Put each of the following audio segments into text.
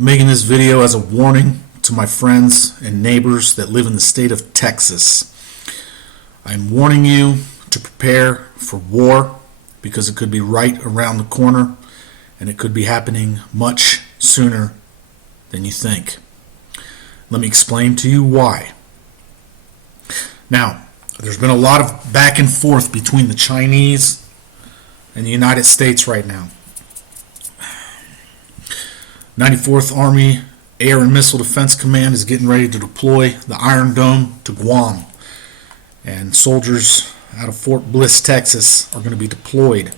I'm making this video as a warning to my friends and neighbors that live in the state of Texas. I'm warning you to prepare for war because it could be right around the corner and it could be happening much sooner than you think. Let me explain to you why. Now, there's been a lot of back and forth between the Chinese and the United States right now. 94th Army Air and Missile Defense Command is getting ready to deploy the Iron Dome to Guam. And soldiers out of Fort Bliss, Texas are going to be deployed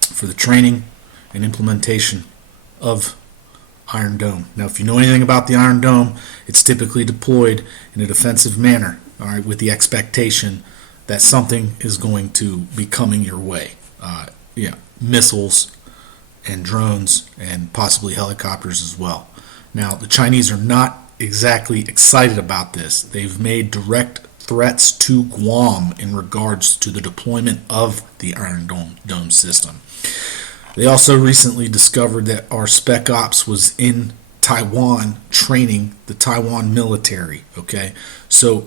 for the training and implementation of Iron Dome. Now, if you know anything about the Iron Dome, it's typically deployed in a defensive manner, all right, with the expectation that something is going to be coming your way. Missiles and drones and possibly helicopters as well. Now, the Chinese are not exactly excited about this. They've made direct threats to Guam in regards to the deployment of the Iron Dome system. They also recently discovered that our Spec Ops was in Taiwan training the Taiwan military. Okay, so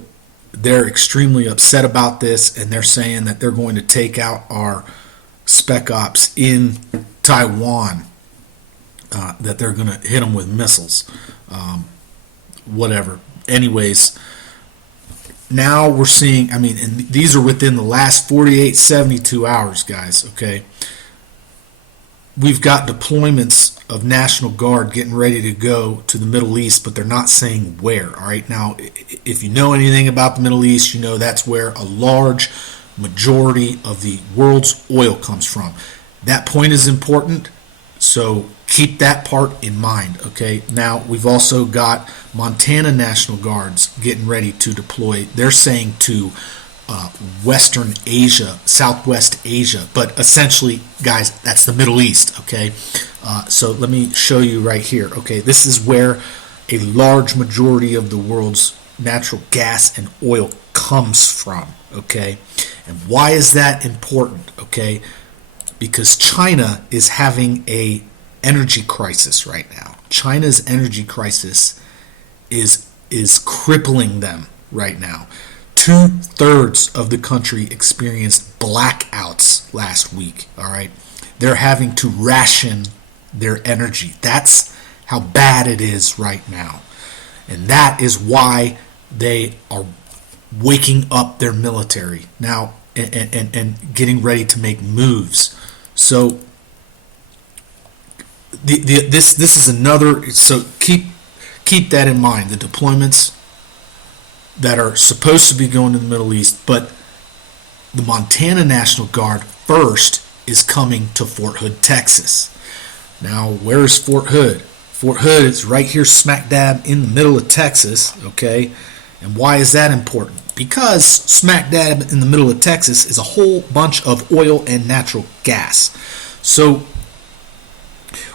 they're extremely upset about this, and they're saying that they're going to take out our Spec Ops in Taiwan, that they're going to hit them with missiles. Whatever. Anyways, now we're seeing, and these are within the last 48, 72 hours, guys, okay? We've got deployments of National Guard getting ready to go to the Middle East, but they're not saying where, all right? Now, if you know anything about the Middle East, you know that's where a large majority of the world's oil comes from. That point is important, so keep that part in mind, okay? Now, we've also got Montana National Guards getting ready to deploy. They're saying to Western Asia, Southwest Asia, but essentially, guys, that's the Middle East, okay? So let me show you right here, okay? This is where a large majority of the world's natural gas and oil comes from, okay? And why is that important, okay? Because China is having a energy crisis right now. China's energy crisis is crippling them right now. 2/3 of the country experienced blackouts last week, all right? They're having to ration their energy. That's how bad it is right now. And that is why they are waking up their military now and getting ready to make moves. So this is another. So keep that in mind. The deployments that are supposed to be going to the Middle East, but the Montana National Guard first is coming to Fort Hood, Texas. Now, where is Fort Hood? Fort Hood is right here smack dab in the middle of Texas, okay? And why is that important? Because smack dab in the middle of Texas is a whole bunch of oil and natural gas. So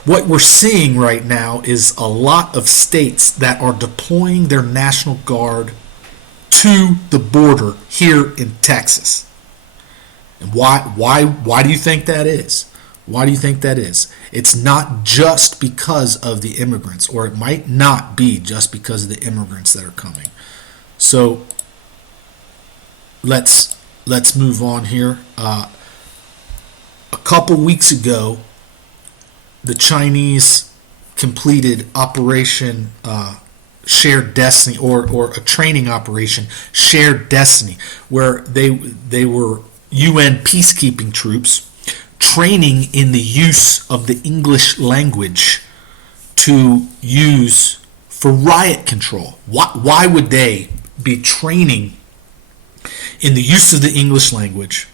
what we're seeing right now is a lot of states that are deploying their National Guard to the border here in Texas. And why do you think that is? Why do you think that is? It's not just because of the immigrants, or it might not be just because of the immigrants that are coming. So let's move on here. A couple weeks ago, the Chinese completed Operation Shared Destiny, or a training operation, Shared Destiny, where they were UN peacekeeping troops training in the use of the English language to use for riot control. Why would they be training in the use of the English language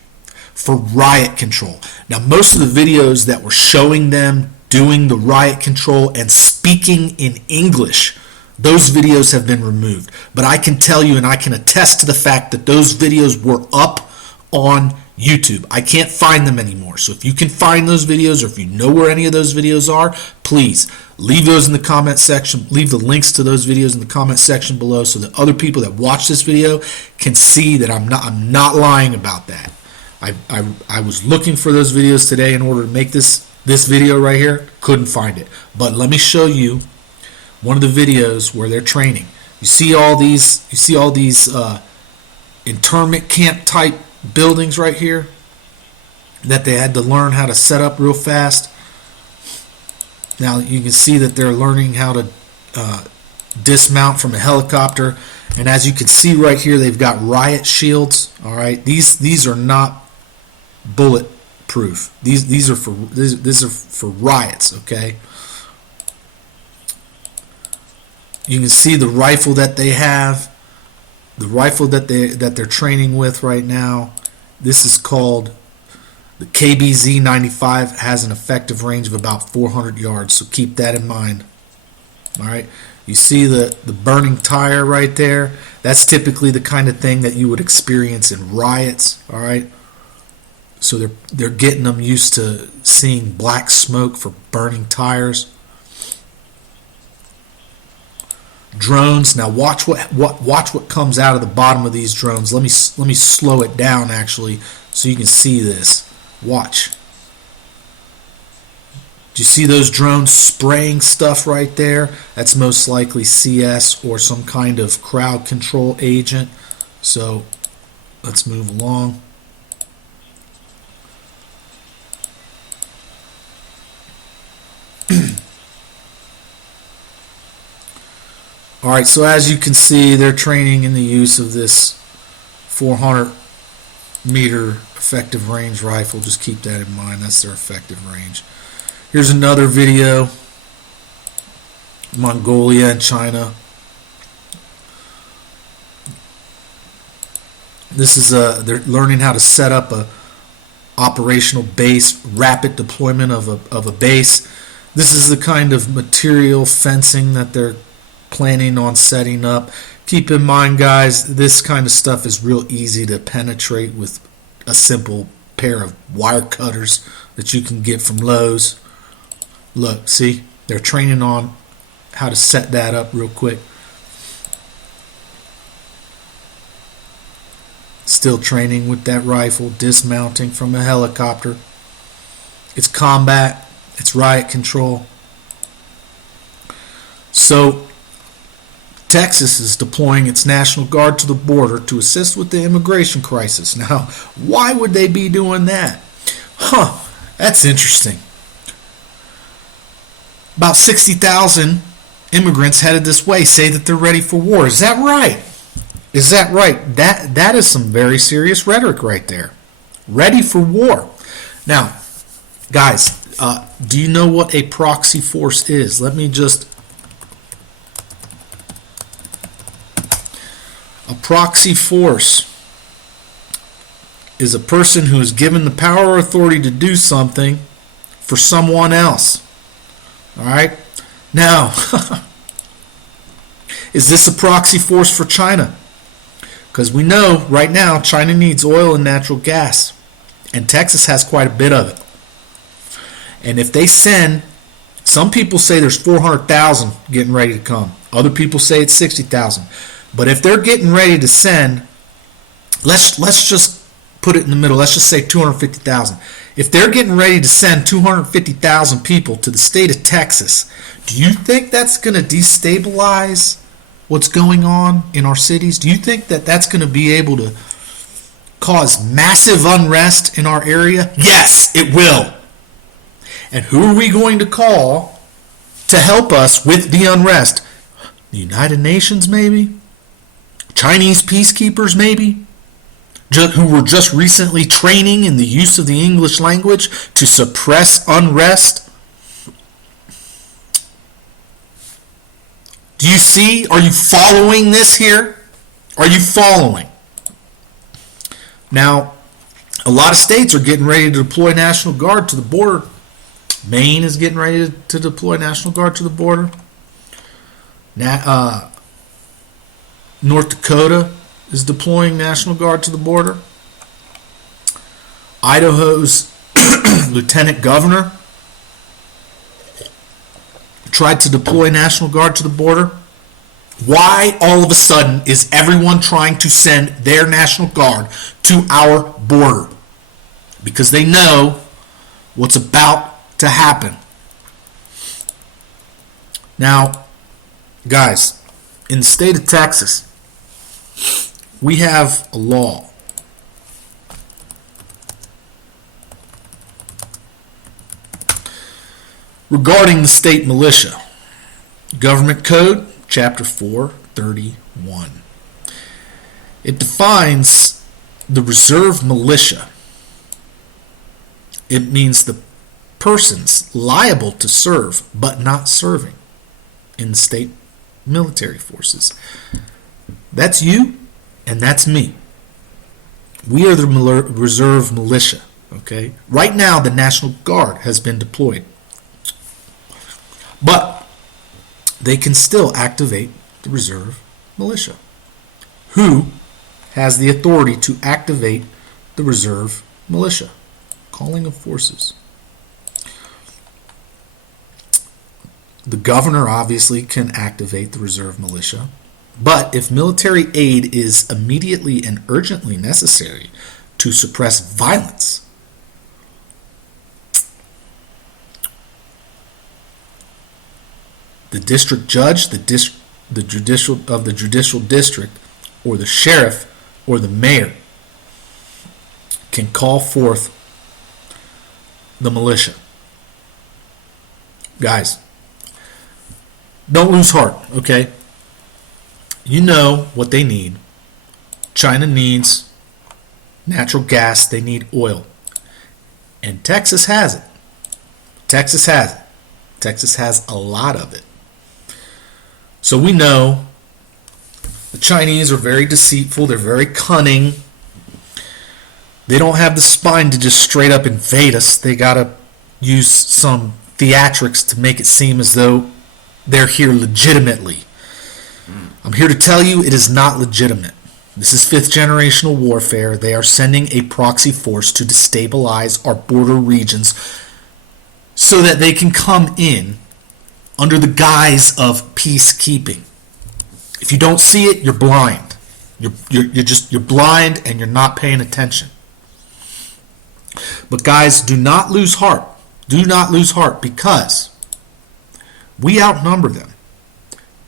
for riot control? Now, most of the videos that were showing them doing the riot control and speaking in English, those videos have been removed. But I can tell you, and I can attest to the fact that those videos were up on YouTube. I can't find them anymore. So if you can find those videos, or if you know where any of those videos are, please leave those in the comment section. Leave the links to those videos in the comment section below, so that other people that watch this video can see that I'm not lying about that. I was looking for those videos today in order to make this video right here. Couldn't find it. But let me show you one of the videos where they're training. You see all these internment camp type buildings right here that they had to learn how to set up real fast. Now you can see that they're learning how to dismount from a helicopter, and as you can see right here, they've got riot shields. All right, these are not bulletproof. These are for riots. Okay. You can see the rifle that they have, the rifle that they're training with right now. This is called the KBZ-95. Has an effective range of about 400 yards, so keep that in mind. All right. You see the burning tire right there? That's typically the kind of thing that you would experience in riots. All right. So they're getting them used to seeing black smoke for burning tires. Drones. Now watch what comes out of the bottom of these drones. Let me slow it down actually so you can see this. Watch. Do you see those drones spraying stuff right there? That's most likely CS or some kind of crowd control agent. So let's move along. All right, so as you can see, they're training in the use of this 400-meter effective range rifle. Just keep that in mind. That's their effective range. Here's another video. Mongolia and China. This is they're learning how to set up a operational base, rapid deployment of a base. This is the kind of material fencing that they're planning on setting up. Keep in mind, guys, this kind of stuff is real easy to penetrate with a simple pair of wire cutters that you can get from Lowe's. Look, see, they're training on how to set that up real quick. Still training with that rifle, dismounting from a helicopter. It's combat, it's riot control. So Texas is deploying its National Guard to the border to assist with the immigration crisis. Now, why would they be doing that? That's interesting. About 60,000 immigrants headed this way say that they're ready for war. Is that right? Is that right? That is some very serious rhetoric right there. Ready for war. Now, guys, do you know what a proxy force is? Let me just... A proxy force is a person who is given the power or authority to do something for someone else. All right. Now, is this a proxy force for China? Because we know right now China needs oil and natural gas, and Texas has quite a bit of it. And if they send, some people say there's 400,000 getting ready to come. Other people say it's 60,000. But if they're getting ready to send, let's just put it in the middle. Let's just say 250,000. If they're getting ready to send 250,000 people to the state of Texas, do you think that's going to destabilize what's going on in our cities? Do you think that that's going to be able to cause massive unrest in our area? Yes, it will. And who are we going to call to help us with the unrest? The United Nations, maybe? Chinese peacekeepers, maybe? Who were just recently training in the use of the English language to suppress unrest? Do you see? Are you following this here? Are you following? Now, a lot of states are getting ready to deploy National Guard to the border. Maine is getting ready to deploy National Guard to the border. North Dakota is deploying National Guard to the border. Idaho's Lieutenant Governor tried to deploy National Guard to the border. Why all of a sudden is everyone trying to send their National Guard to our border? Because they know what's about to happen. Now, Guys, in the state of Texas, we have a law regarding the state militia. Government Code, Chapter 431. It defines the reserve militia. It means the persons liable to serve but not serving in the state military forces. That's you and that's me. We are the reserve militia. Okay? Right now, the National Guard has been deployed. But they can still activate the reserve militia. Who has the authority to activate the reserve militia? Calling of forces. The governor obviously can activate the reserve militia, but if military aid is immediately and urgently necessary to suppress violence, the district judge, the judicial district, or the sheriff or the mayor can call forth the militia. Guys, don't lose heart, okay? You know what they need. China needs natural gas. They need oil. And Texas has it. Texas has it. Texas has a lot of it. So we know the Chinese are very deceitful. They're very cunning. They don't have the spine to just straight up invade us. They got to use some theatrics to make it seem as though they're here legitimately. I'm here to tell you it is not legitimate. This is fifth generational warfare. They are sending a proxy force to destabilize our border regions so that they can come in under the guise of peacekeeping. If you don't see it, you're blind. You're blind and you're not paying attention. But guys, do not lose heart. Do not lose heart because we outnumber them.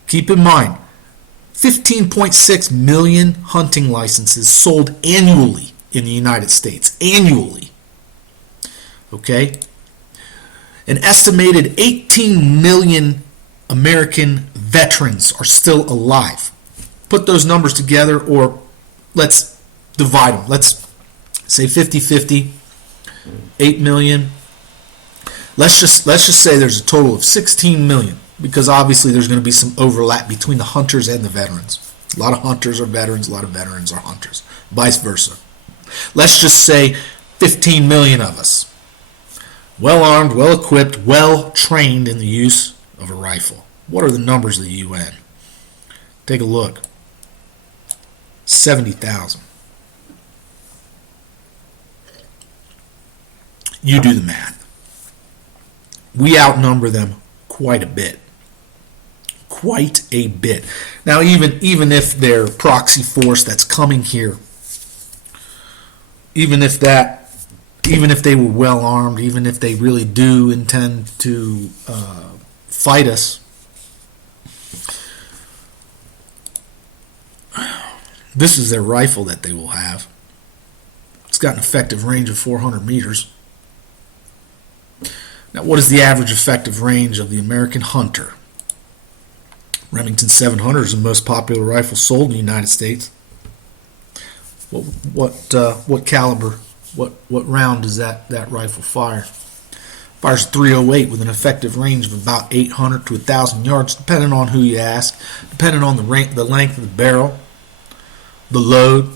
Keep in mind, 15.6 million hunting licenses sold annually in the United States. Annually. Okay? An estimated 18 million American veterans are still alive. Put those numbers together, or let's divide them. Let's say 50-50, 8 million. Let's just say there's a total of 16 million, because obviously there's going to be some overlap between the hunters and the veterans. A lot of hunters are veterans, a lot of veterans are hunters, vice versa. Let's just say 15 million of us. Well armed, well equipped, well trained in the use of a rifle. What are the numbers of the UN? Take a look. 70,000. You do the math. We outnumber them quite a bit. Quite a bit. Now, even if their proxy force that's coming here, even if they were well armed, even if they really do intend to fight us, this is their rifle that they will have. It's got an effective range of 400 meters. Now, what is the average effective range of the American hunter? Remington 700 is the most popular rifle sold in the United States. What caliber? What round does that rifle fire? Fires 308 with an effective range of about 800 to 1,000 yards, depending on who you ask, depending on the length of the barrel, the load.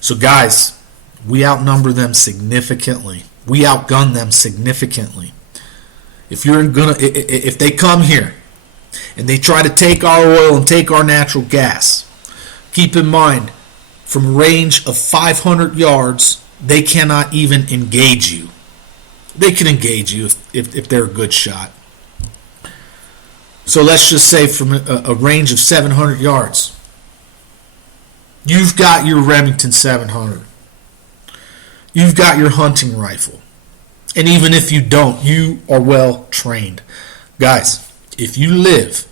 So guys, we outnumber them significantly. We outgun them significantly. If they come here and they try to take our oil and take our natural gas, keep in mind, from a range of 500 yards, they cannot even engage you. They can engage you if they're a good shot. So let's just say from a range of 700 yards, you've got your Remington 700. You've got your hunting rifle. And even if you don't, you are well trained. Guys, if you live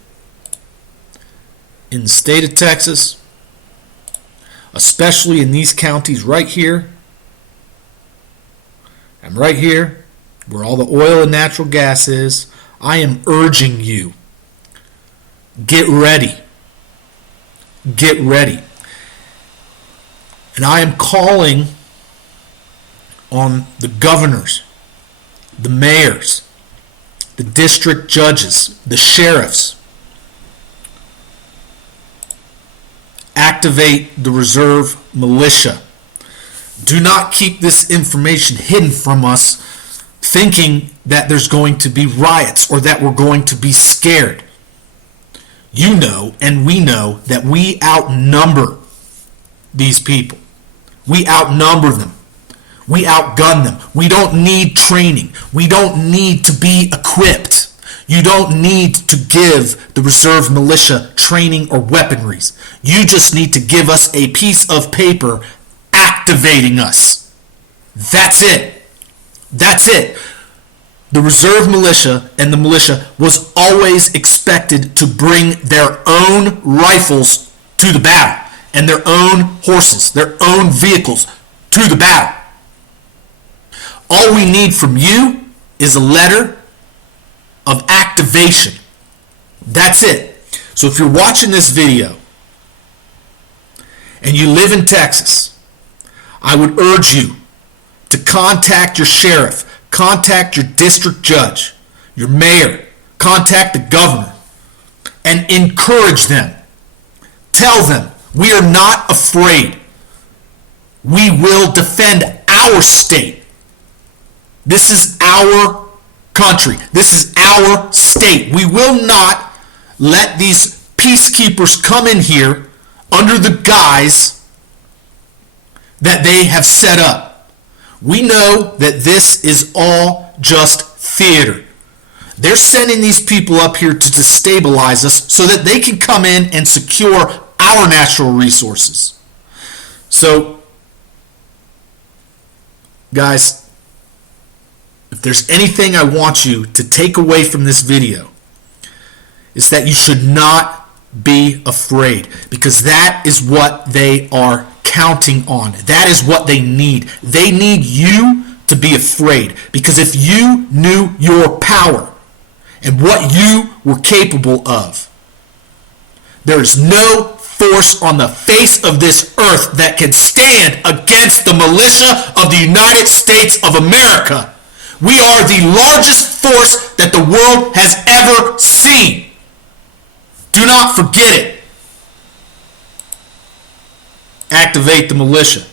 in the state of Texas, especially in these counties right here, and right here, where all the oil and natural gas is, I am urging you, get ready. Get ready. And I am calling on the governors, the mayors, the district judges, the sheriffs. Activate the reserve militia. Do not keep this information hidden from us, thinking that there's going to be riots or that we're going to be scared. You know, and we know, that we outnumber these people. We outnumber them. We outgun them. We don't need training. We don't need to be equipped. You don't need to give the reserve militia training or weaponries. You just need to give us a piece of paper activating us. That's it. That's it. The reserve militia and the militia was always expected to bring their own rifles to the battle and their own horses, their own vehicles to the battle. All we need from you is a letter of activation. That's it. So if you're watching this video and you live in Texas, I would urge you to contact your sheriff, contact your district judge, your mayor, contact the governor, and encourage them. Tell them, we are not afraid. We will defend our state. This is our country. This is our state. We will not let these peacekeepers come in here under the guise that they have set up. We know that this is all just theater. They're sending these people up here to destabilize us so that they can come in and secure our natural resources. So, guys, if there's anything I want you to take away from this video, it's that you should not be afraid, because that is what they are counting on. That is what they need. They need you to be afraid, because if you knew your power and what you were capable of, there is no force on the face of this earth that can stand against the militia of the United States of America. We are the largest force that the world has ever seen. Do not forget it. Activate the militia.